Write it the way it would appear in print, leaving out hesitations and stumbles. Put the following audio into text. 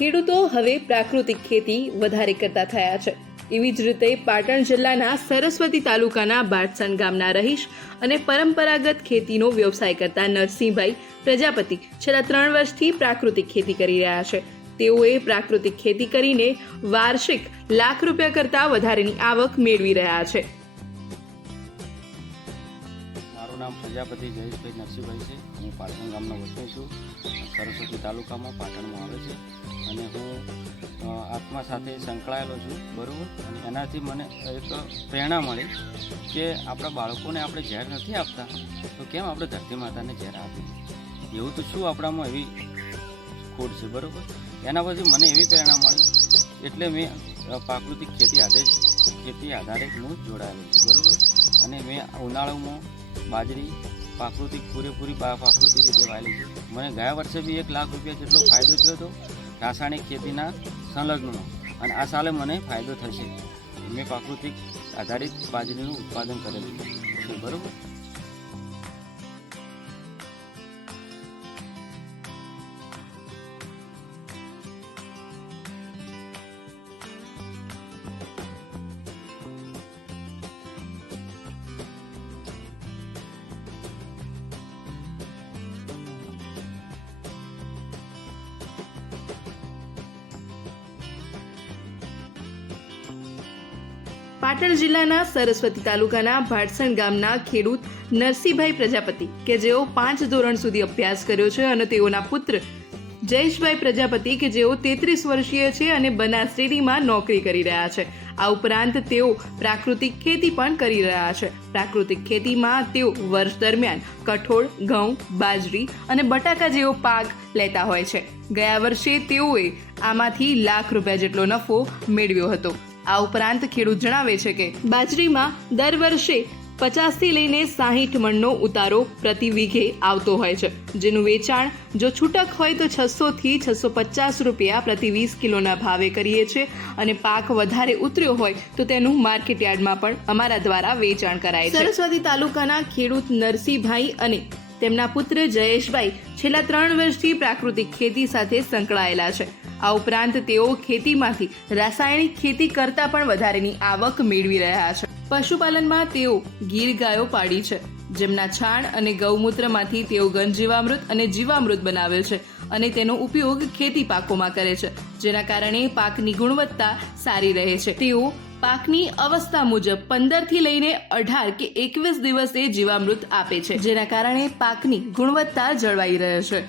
ખેડૂતો હવે પ્રાકૃતિક ખેતી વધારે કરતા થયા છે। એવી જ રીતે પાટણ જિલ્લાના સરસ્વતી તાલુકાના બાટસણ ગામના રહીશ અને પરંપરાગત ખેતીનો વ્યવસાય કરતા નરસિંહભાઈ પ્રજાપતિ છેલ્લા 3 વર્ષથી પ્રાકૃતિક ખેતી કરી રહ્યા છે। તેઓએ પ્રાકૃતિક ખેતી કરીને વાર્ષિક લાખ રૂપિયા કરતા વધારેની આવક મેળવી રહ્યા છે। મારું નામ પ્રજાપતિ જયેશભાઈ નરસિંહભાઈ છે। હું પાટણ ગામનો વતની છું। સરસ્વતી તાલુકામાં પાટણમાં આવે છે અને હું આત્મા સાથે સંકળાયેલો છું, બરાબર। અને એનાથી મને એક પ્રેરણા મળી કે આપણા બાળકોને આપણે ઝેર નથી આપતા તો કેમ આપણે ધરતી માતાને ઝેર આપીએ, એવું તો શું આપણામાં એવી ખોટ છે, બરાબર। એના પછી મને એવી પ્રેરણા મળી એટલે મેં પ્રાકૃતિક ખેતી આધારે હું જોડાયેલો છું, બરાબર। અને મેં ઉનાળામાં બાજરી પૂરેપૂરી પ્રાકૃતિક રીતે વાવેલી છે। મને ગયા વર્ષે બી 1 લાખ રૂપિયા જેટલો ફાયદો થયો હતો રાસાયણિક ખેતીના સંલગ્નમાં, અને આ સાલે મને ફાયદો થશે। મેં પ્રાકૃતિક આધારિત બાજરીનું ઉત્પાદન કરેલું છે, બરાબર। પાટણ જિલ્લાના સરસ્વતી તાલુકાના બાટસણ ગામના ખેડૂત નરસિંહભાઈ પ્રજાપતિ કે જેઓ 5 ધોરણ સુધી અભ્યાસ કર્યો છે અને તેઓના પુત્ર જયેશભાઈ પ્રજાપતિ કે જેઓ 33 વર્ષીય છે અને બનાસ ડેરીમાં નોકરી કરી રહ્યા છે। આ ઉપરાંત તેઓ પ્રાકૃતિક ખેતી પણ કરી રહ્યા છે। પ્રાકૃતિક ખેતીમાં તેઓ વર્ષ દરમિયાન કઠોળ, ઘઉં, બાજરી અને બટાકા જેવો પાક લેતા હોય છે। ગયા વર્ષે તેઓએ આમાંથી લાખ રૂપિયા જેટલો નફો મેળવ્યો હતો। આ ઉપરાંત ખેડૂત જણાવે છે કે બાજરીમાં દર વર્ષે 50 થી લઈને 60 મણનો ઉતારો પ્રતિ વીઘે આવતો હોય છે, જેનું વેચાણ જો છૂટક હોય તો 600 થી 650 રૂપિયા પ્રતિ 20 કિલોના ભાવે કરીએ છીએ અને પાક વધારે ઉતર્યો હોય તો તેનું માર્કેટ યાર્ડમાં પણ અમારા દ્વારા વેચાણ કરાય છે। સરસ્વતી તાલુકાના ખેડૂત નરસિંહભાઈ અને તેમના પુત્ર જયેશભાઈ છેલ્લા 3 વર્ષથી પ્રાકૃતિક ખેતી સાથે સંકળાયેલા છે। આ ઉપરાંત તેઓ ખેતીમાંથી રાસાયણિક ખેતી કરતા પણ વધારેની આવક મેળવી રહ્યા છે। પશુપાલનમાં તેઓ ગીર ગાયો પાડી છે, જેમના છાણ અને ગૌમૂત્રમાંથી તેઓ ઘન જીવામૃત અને જીવામૃત બનાવે છે અને તેનો ઉપયોગ ખેતી પાકોમાં કરે છે, જેના કારણે પાકની ગુણવત્તા સારી રહે છે। તેઓ પાકની અવસ્થા મુજબ 15 થી લઈને 18 કે 21 દિવસે જીવામૃત આપે છે, જેના કારણે પાકની ગુણવત્તા જળવાઈ રહે છે।